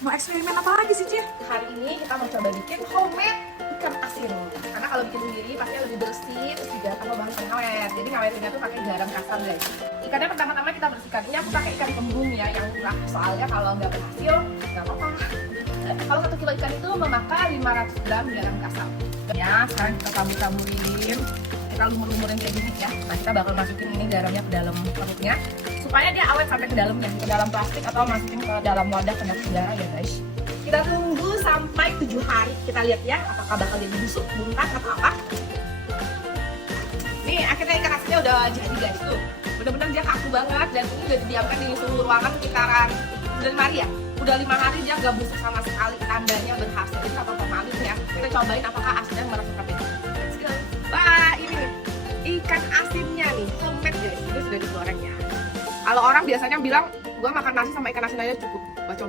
Mau eksperimen apa lagi sih, Cih? Hari ini kita mau coba bikin homemade ikan asin. Karena kalau bikin sendiri pasti lebih bersih, terus juga tambah banget pengawet. Jadi ngawetinnya tuh pakai garam kasar guys. Ikannya pertama-tama kita bersihkan. Ini aku pakai ikan kembung ya, yang murah. Soalnya kalau nggak berhasil, nggak apa-apa. Kalau 1 kilo ikan itu memakan 500 gram garam kasar. Ya, sekarang kita tabur-taburin. Kita lumur-lumurin kayak gini ya. Nah, kita bakal masukin ini garamnya ke dalam perutnya supaya dia awet sampai ke dalamnya, ke dalam plastik atau masukin ke dalam wadah penyakit udara ya guys. Kita tunggu sampai 7 hari. Kita lihat ya, apakah bakal jadi busuk, buntat atau apa. Nih, akhirnya ikan asinnya udah jadi guys tuh. Bener-bener dia kaku banget dan ini udah didiamkan di suhu ruangan sekitaran 9 hari ya. Udah 5 hari dia gak busuk sama sekali, tandanya berhasil. Ini apa formalin ya. Kita cobain apakah asinnya merasa seperti itu. Let's go. Wah, ini nih ikan asinnya nih, homemade guys. Ini sudah digoreng ya. Kalau orang biasanya bilang, gua makan nasi sama ikan asin aja cukup.